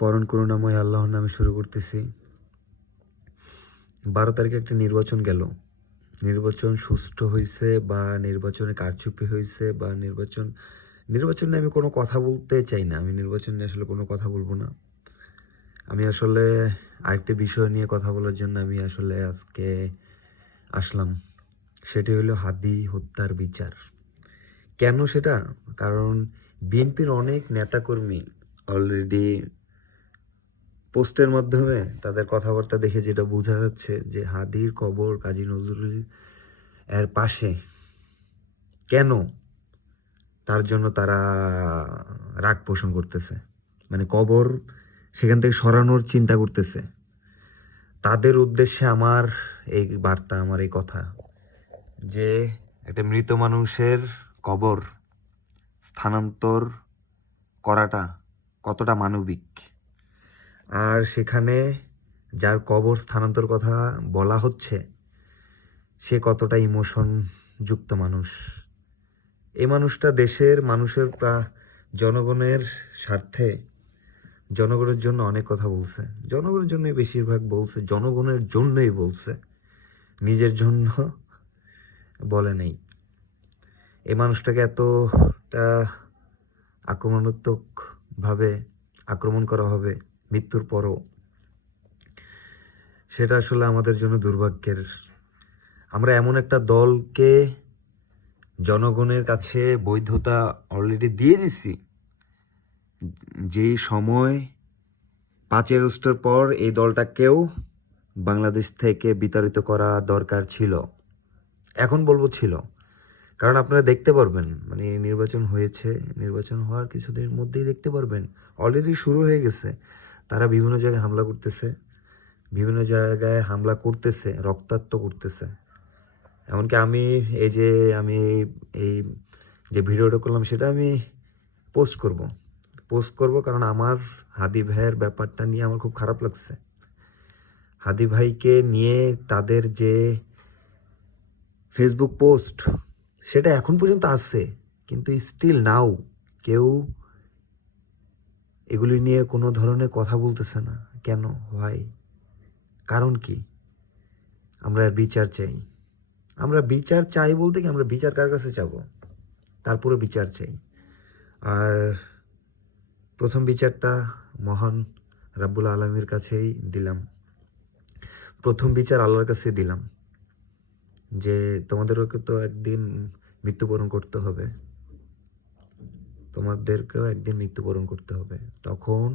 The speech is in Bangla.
পরম করুণাময় আল্লাহর নামে শুরু করতেছি। 12 তারিখে একটা নির্বাচন গেল। নির্বাচন সুষ্ঠু হইছে বা নির্বাচনে কারচুপি হইছে বা নির্বাচন নিয়ে আমি কোনো কথা বলতে চাই না। আমি নির্বাচন নিয়ে আসলে কোনো কথা বলবো না। আমি আসলে আরেকটা বিষয় নিয়ে কথা বলার জন্য আমি আসলে আজকে আসলাম। সেটি হলো হাদি হত্যার বিচার। কেন সেটা? কারণ বিএনপির অনেক নেতাকর্মী অলরেডি পোস্টের মাধ্যমে তাদের কথাবার্তা দেখে যেটা বোঝা যাচ্ছে যে হাদির কবর কাজী নজরুল এর পাশে কেন তার জন্য তারা রাগ পোষণ করতেছে, মানে কবর সেখান থেকে সরানোর চিন্তা করতেছে। তাদের উদ্দেশ্যে আমার এই বার্তা, আমার এই কথা যে একটা মৃত মানুষের কবর স্থানান্তর করাটা কতটা মানবিক, আর সেখানে যার কবর স্থানান্তর কথা বলা হচ্ছে সে কতটা ইমোশন যুক্ত মানুষ। এই মানুষটা দেশের মানুষের জনগণের স্বার্থে জনগণের জন্য অনেক কথা বলছে। জনগণের জন্যই বেশিরভাগ বলছে, জনগণের জন্যই বলছে, নিজের জন্য বলে নেই। এই মানুষটাকে এতটা আক্রমণাত্মক ভাবে আক্রমণ করা হবে মৃত্যুর পরও, সেটা আসলে আমাদের জন্য দুর্ভাগ্যের। আমরা এমন একটা দলকে জনগণের কাছে বৈধতা অলরেডি দিয়ে দিছি, যেই সময় 5ই আগস্টের পর এই দলটাকেও বাংলাদেশ থেকে বিতাড়িত করা দরকার ছিল। এখন বলবো ছিল, কারণ আপনারা দেখতে পারবেন, মানে নির্বাচন হয়েছে, নির্বাচন হওয়ার কিছুদিনের মধ্যেই দেখতে পারবেন অলরেডি শুরু হয়ে গেছে। তারা বিভিন্ন জায়গায় হামলা করতেছে, রক্তাক্ত করতেছে। এমনকি আমি এই যে ভিডিওটা করলাম সেটা আমি পোস্ট করব কারণ আমার হাদি ভাইয়ের ব্যাপারটা নিয়ে আমার খুব খারাপ লাগছে। হাদি ভাইকে নিয়ে তাদের যে ফেসবুক পোস্ট সেটা এখন পর্যন্ত আছে, কিন্তু স্টিল নাও কেউ এগুলি নিয়ে কোনো ধরনের কথা বলতেছে না। কেন? ভাই, কারণ কি? আমরা বিচার চাই। আমরা বিচার চাই বলতে কি, আমরা বিচার কার কাছে চাবো? তারপরে বিচার চাই। আর প্রথম বিচারটা মহান রাব্বুল আলামিনের কাছেই দিলাম। প্রথম বিচার আল্লাহর কাছে দিলাম যে তোমাদেরকে তো একদিন মৃত্যুবরণ করতে হবে, তখন